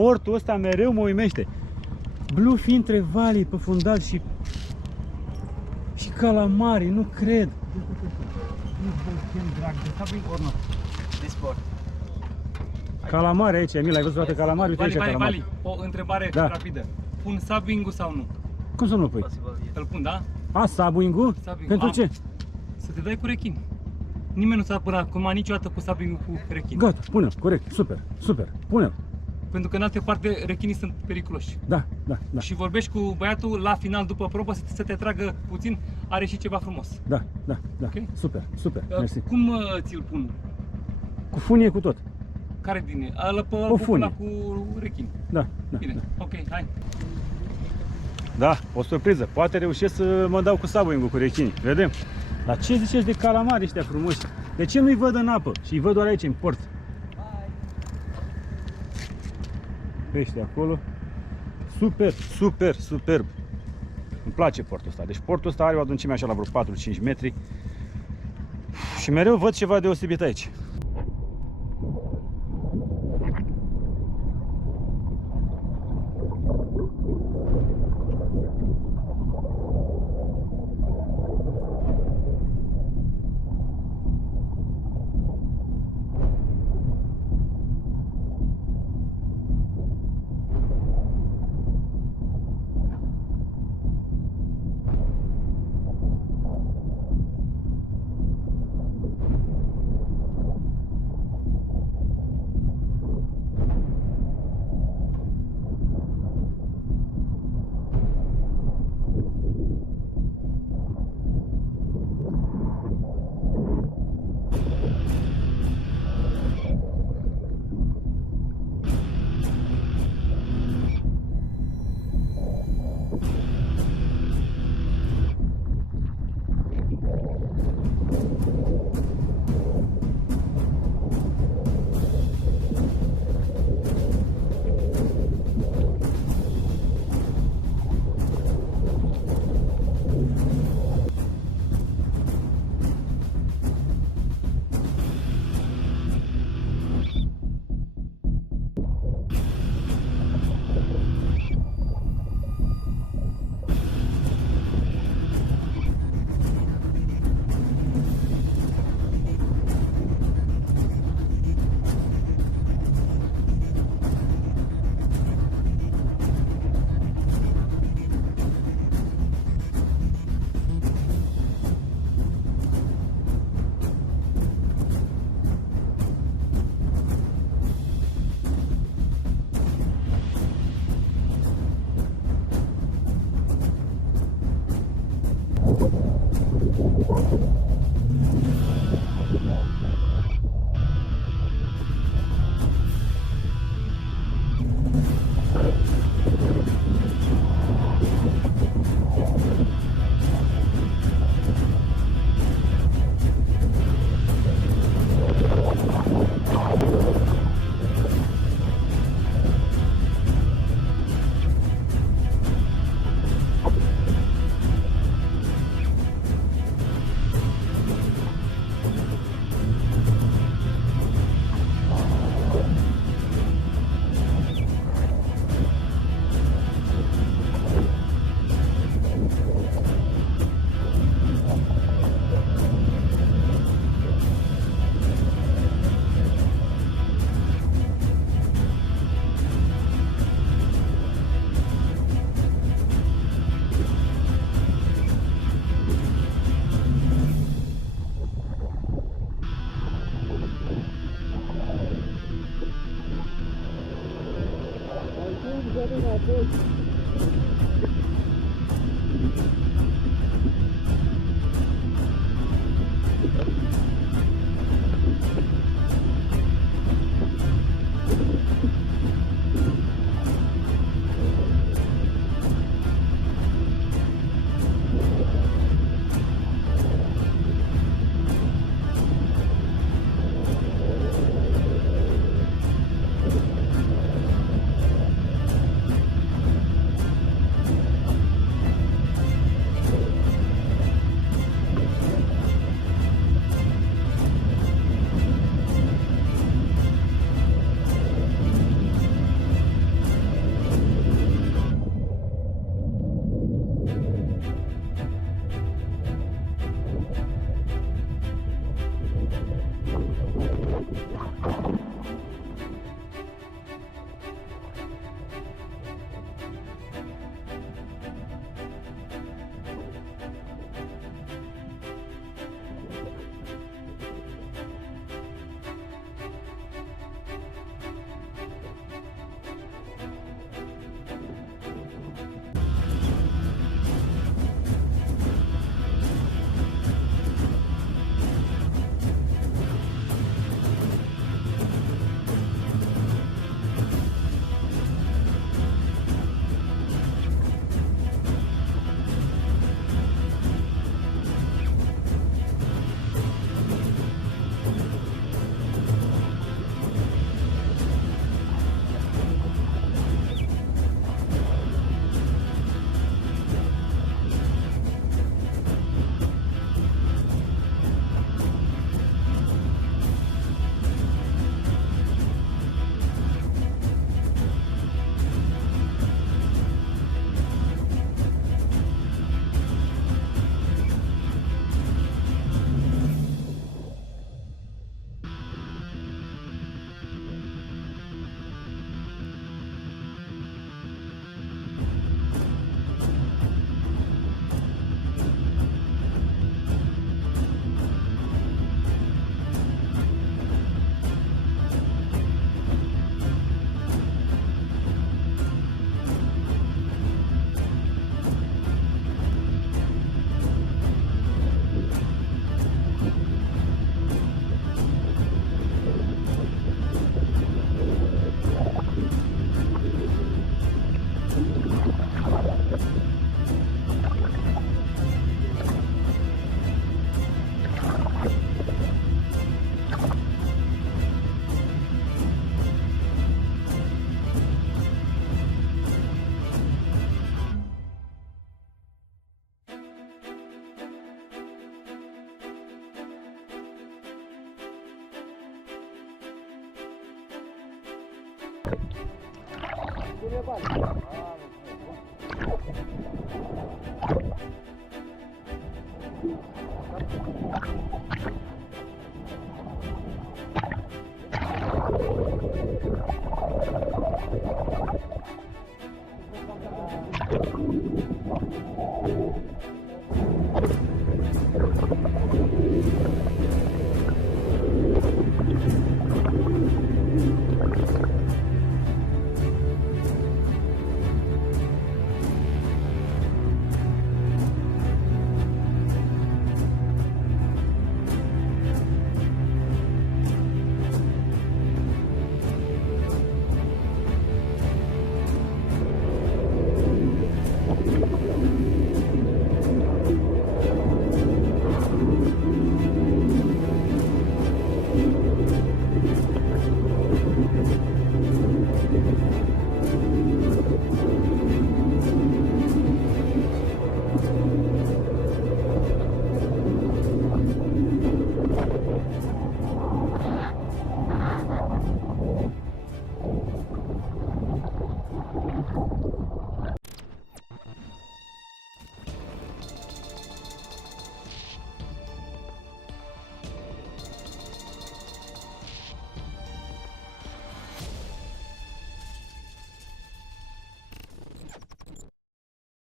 portul ăsta mereu mă uimește. Bluefin trevally pe fundal și calamari, nu cred. De sport. Calamari aici, Emil, ai văzut toate calamari? Uite aici calamari. O întrebare rapidă. Pun subbing-ul sau nu? Cum să nu pui? Îl pun, da? A, subbing-ul? Pentru ce? Să te dai cu rechin. Nimeni nu s-a până acum niciodată cu subbing-ul cu rechin. Gata, pune-l, corect, super, super, pune-l. Pentru că în alte parte rechinii sunt periculoși. Da. Și vorbești cu băiatul la final după probă să te tragă puțin, are și ceva frumos. Da, Okay? super, mersi. Cum ți-l pun? Cu funie, cu tot. Care din ei? Ăla pe funie. cu rechin. Da. Bine, ok, hai. Da, o surpriză. Poate reușesc să mă dau cu subbing-ul cu rechinii. Vedem. Dar ce ziceți de calamari ăștia frumoși? De ce nu-i văd în apă? Și îi văd doar aici, în port. Pește acolo. Superb. Îmi place portul ăsta. Deci portul ăsta are o adâncime așa la vreo 4-5 metri. Și mereu văd ceva deosebit aici. Thank